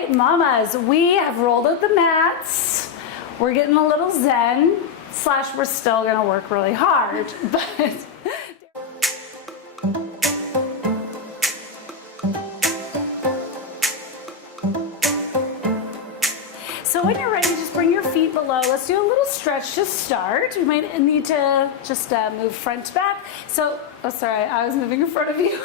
right, mamas, we have rolled out the mats. We're getting a little zen, / we're still gonna work really hard, but so when you're ready, just bring your feet below. Let's do a little stretch to start. We might need to just move front to back. So, oh sorry, I was moving in front of you.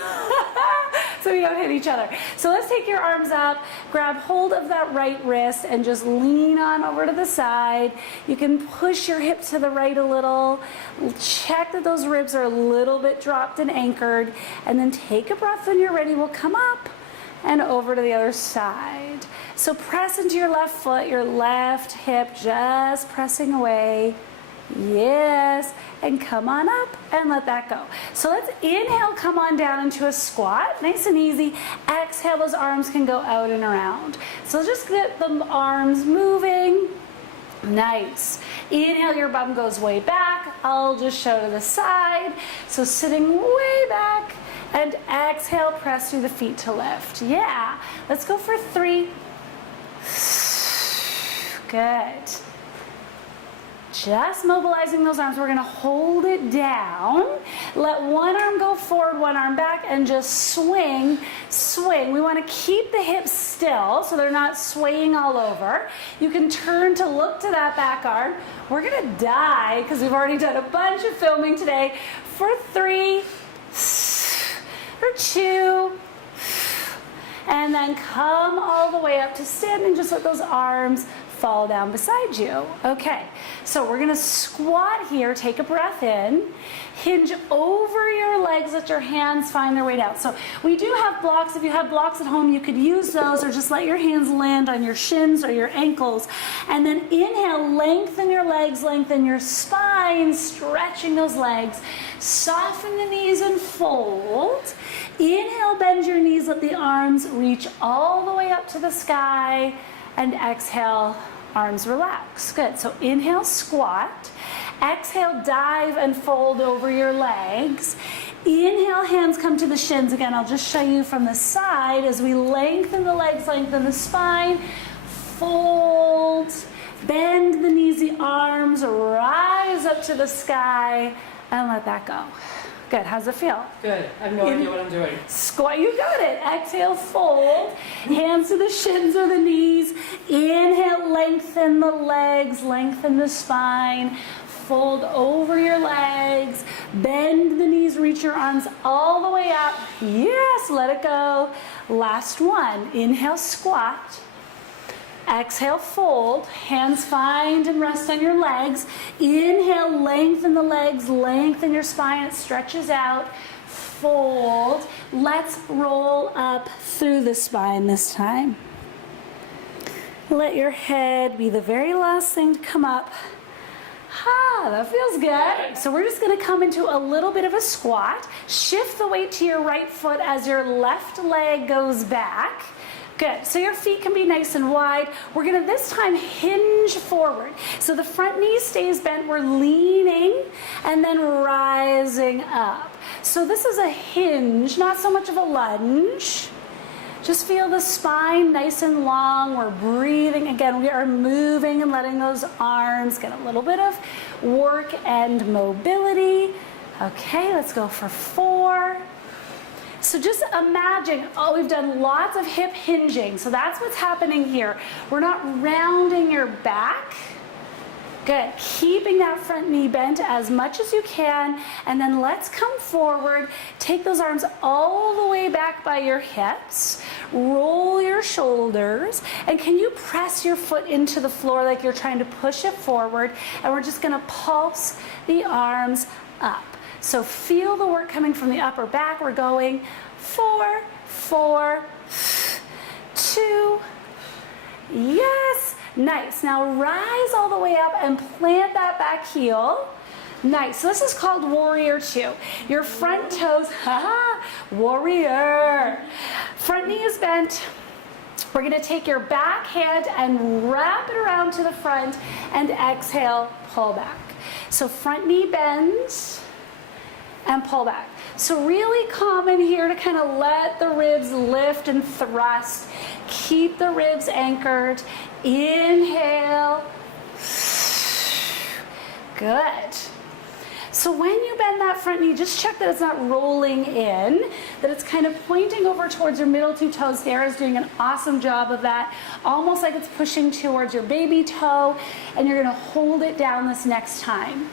So we don't hit each other. So let's take your arms up, grab hold of that right wrist and just lean on over to the side. You can push your hip to the right a little. Check that those ribs are a little bit dropped and anchored. And then take a breath when you're ready. We'll come up and over to the other side. So press into your left foot, your left hip, just pressing away. Yes, and come on up and let that go. So let's inhale, come on down into a squat, nice and easy. Exhale, those arms can go out and around. So just get the arms moving. Nice. Inhale, your bum goes way back. I'll just show to the side. So sitting way back. And exhale, press through the feet to lift. Yeah. Let's go for 3. Good. Just mobilizing those arms. We're going to hold it down. Let one arm go forward, one arm back, and just swing, swing. We want to keep the hips still so they're not swaying all over. You can turn to look to that back arm. We're going to die because we've already done a bunch of filming today. For 3, for 2, and then come all the way up to standing. Just let those arms fall down beside you. Okay, so we're gonna squat here, take a breath in, hinge over your legs, let your hands find their way down. So we do have blocks. If you have blocks at home, you could use those, or just let your hands land on your shins or your ankles. And then inhale, lengthen your legs, lengthen your spine, stretching those legs. Soften the knees and fold. Inhale, bend your knees, let the arms reach all the way up to the sky. And exhale, arms relax. Good. So inhale, squat. Exhale, dive and fold over your legs. Inhale, hands come to the shins. Again, I'll just show you from the side as we lengthen the legs, lengthen the spine. Fold. Bend the knees, the arms, rise up to the sky, and let that go. Good. How's it feel? Good. I have no idea what I'm doing. Squat. You got it. Exhale, fold. Hands to the shins or the knees. Inhale, lengthen the legs, lengthen the spine. Fold over your legs. Bend the knees, reach your arms all the way up. Yes, let it go. Last one. Inhale, squat. Exhale, fold. Hands find and rest on your legs. Inhale, lengthen the legs, lengthen your spine. It stretches out. Fold. Let's roll up through the spine this time. Let your head be the very last thing to come up. Ah, that feels good. So we're just going to come into a little bit of a squat. Shift the weight to your right foot as your left leg goes back. Good. So your feet can be nice and wide. We're going to this time hinge forward. So the front knee stays bent. We're leaning and then rising up. So this is a hinge, not so much of a lunge. Just feel the spine nice and long. We're breathing. Again, we are moving and letting those arms get a little bit of work and mobility. Okay, let's go for 4. So just imagine, we've done lots of hip hinging. So that's what's happening here. We're not rounding your back. Good. Keeping that front knee bent as much as you can. And then let's come forward. Take those arms all the way back by your hips. Roll your shoulders. And can you press your foot into the floor like you're trying to push it forward? And we're just going to pulse the arms up. So feel the work coming from the upper back. We're going 4, 4, 2. Yes. Nice. Now rise all the way up and plant that back heel. Nice. So this is called Warrior 2. Your front toes, warrior. Front knee is bent. We're going to take your back hand and wrap it around to the front and exhale, pull back. So front knee bends. and pull back. So really common here to kind of let the ribs lift and thrust. Keep the ribs anchored. Inhale. Good. So when you bend that front knee, just check that it's not rolling in, that it's kind of pointing over towards your middle two toes. Dara's doing an awesome job of that, almost like it's pushing towards your baby toe, and you're gonna hold it down this next time.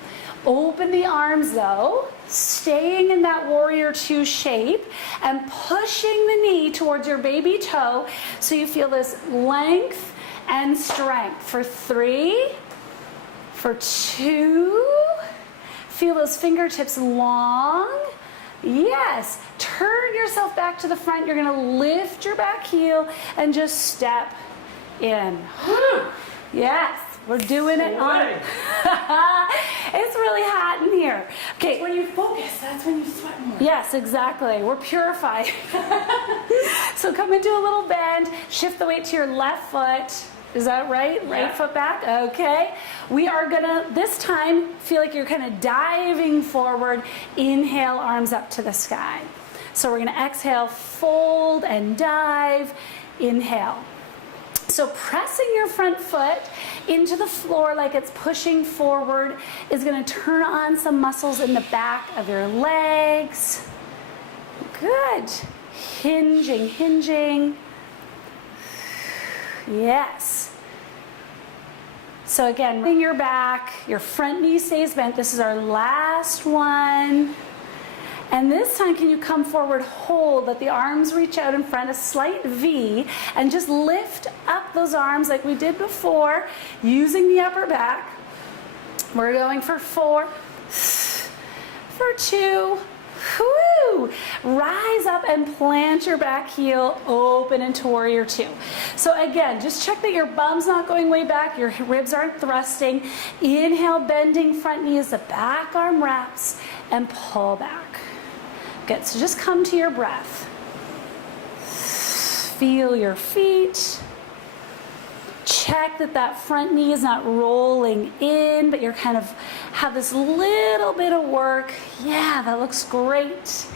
Open the arms though, staying in that warrior two shape and pushing the knee towards your baby toe so you feel this length and strength for 3, for 2, feel those fingertips long. Yes, turn yourself back to the front. You're gonna lift your back heel and just step in. Yes, we're doing it on. It's really hot in here. Okay. When you focus, that's when you sweat more. Yes, exactly. We're purified. So come into a little bend, shift the weight to your left foot. Is that right? Right foot back? Okay. We are gonna, this time, feel like you're kind of diving forward. Inhale, arms up to the sky. So we're gonna exhale, fold and dive. Inhale. So pressing your front foot into the floor like it's pushing forward is gonna turn on some muscles in the back of your legs. Good. Hinging, hinging. Yes. So again, bring your back, your front knee stays bent. This is our last one. And this time, can you come forward, hold, let the arms reach out in front, a slight V, and just lift up those arms like we did before, using the upper back. We're going for 4, for 2, whoo! Rise up and plant your back heel open into warrior two. So again, just check that your bum's not going way back, your ribs aren't thrusting. Inhale, bending front knee as the back arm wraps, and pull back. Good, so just come to your breath. Feel your feet. Check that that front knee is not rolling in, but you're kind of have this little bit of work. Yeah, that looks great.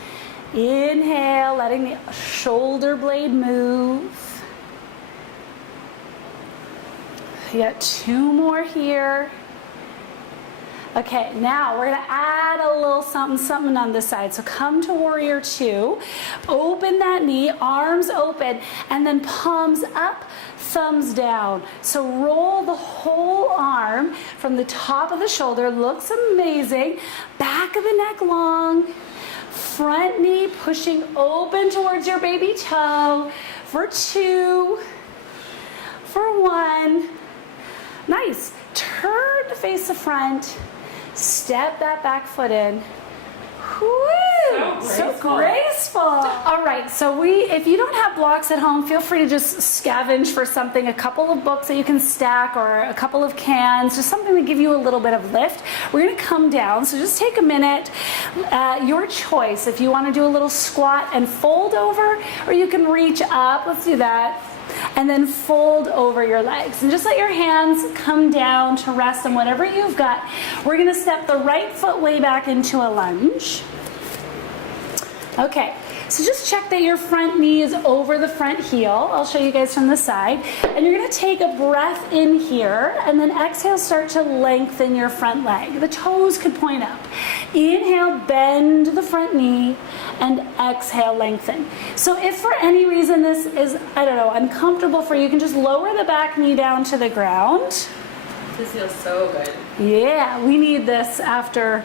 Inhale, letting the shoulder blade move. You got 2 more here. Okay, now we're gonna add a little something on this side. So come to warrior two, open that knee, arms open, and then palms up, thumbs down. So roll the whole arm from the top of the shoulder, looks amazing. Back of the neck long, front knee pushing open towards your baby toe for 2, for 1. Nice, turn to face the front. Step that back foot in. Woo! So graceful. All right, so if you don't have blocks at home, feel free to just scavenge for something, a couple of books that you can stack or a couple of cans, just something to give you a little bit of lift. We're gonna come down, so just take a minute. Your choice, if you wanna do a little squat and fold over, or you can reach up, let's do that. And then fold over your legs. And just let your hands come down to rest on whatever you've got. We're gonna step the right foot way back into a lunge. Okay, so just check that your front knee is over the front heel. I'll show you guys from the side. And you're gonna take a breath in here, and then exhale, start to lengthen your front leg. The toes could point up. Inhale, bend the front knee, and exhale, lengthen. So if for any reason this is, I don't know, uncomfortable for you, you can just lower the back knee down to the ground. This feels so good. Yeah, we need this after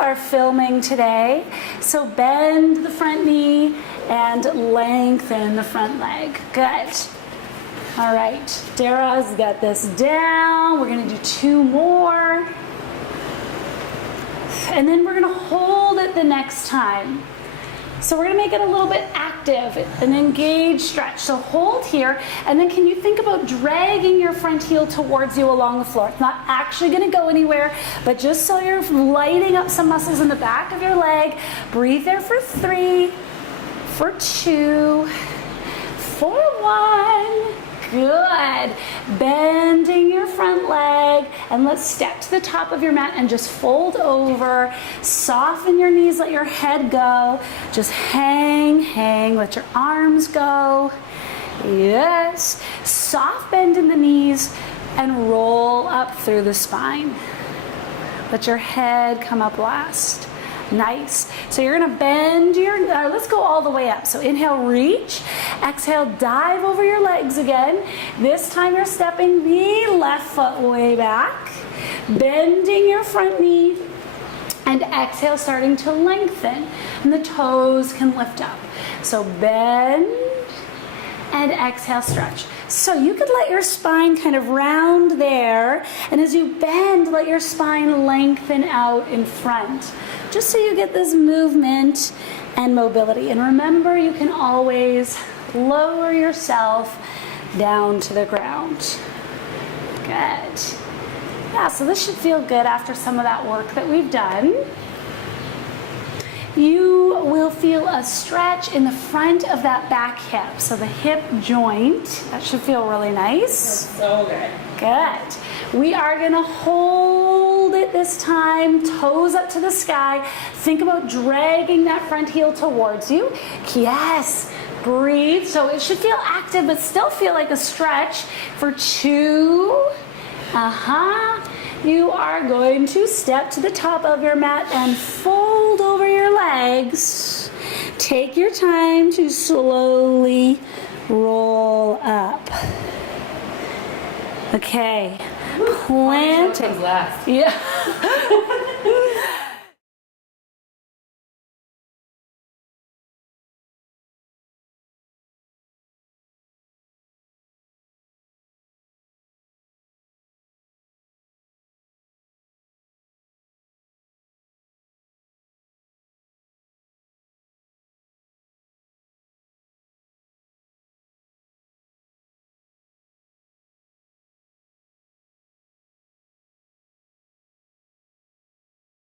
our filming today. So bend the front knee and lengthen the front leg. Good. All right, Dara's got this down. We're gonna do 2 more. And then we're gonna hold it the next time. So we're gonna make it a little bit active, an engaged stretch. So hold here, and then can you think about dragging your front heel towards you along the floor? It's not actually gonna go anywhere, but just so you're lighting up some muscles in the back of your leg. Breathe there for 3, for 2, for 1. Good. Bending your front leg, and let's step to the top of your mat and just fold over. Soften your knees, let your head go. Just hang, let your arms go. Yes. Soft bend in the knees and roll up through the spine. Let your head come up last. Nice. So you're gonna bend your, let's go all the way up. So inhale, reach. Exhale, dive over your legs again. This time you're stepping the left foot way back, bending your front knee, and exhale, starting to lengthen. And the toes can lift up. So bend, and exhale, stretch. So you could let your spine kind of round there, and as you bend, let your spine lengthen out in front, just so you get this movement and mobility. And remember, you can always lower yourself down to the ground. Good. Yeah, so this should feel good after some of that work that we've done. You will feel a stretch in the front of that back hip. So the hip joint, that should feel really nice. So good. Good. We are gonna hold it this time, toes up to the sky. Think about dragging that front heel towards you. Yes, breathe. So it should feel active, but still feel like a stretch for 2. You are going to step to the top of your mat and fold over your legs. Take your time to slowly roll up. Okay, planting. Last. Yeah,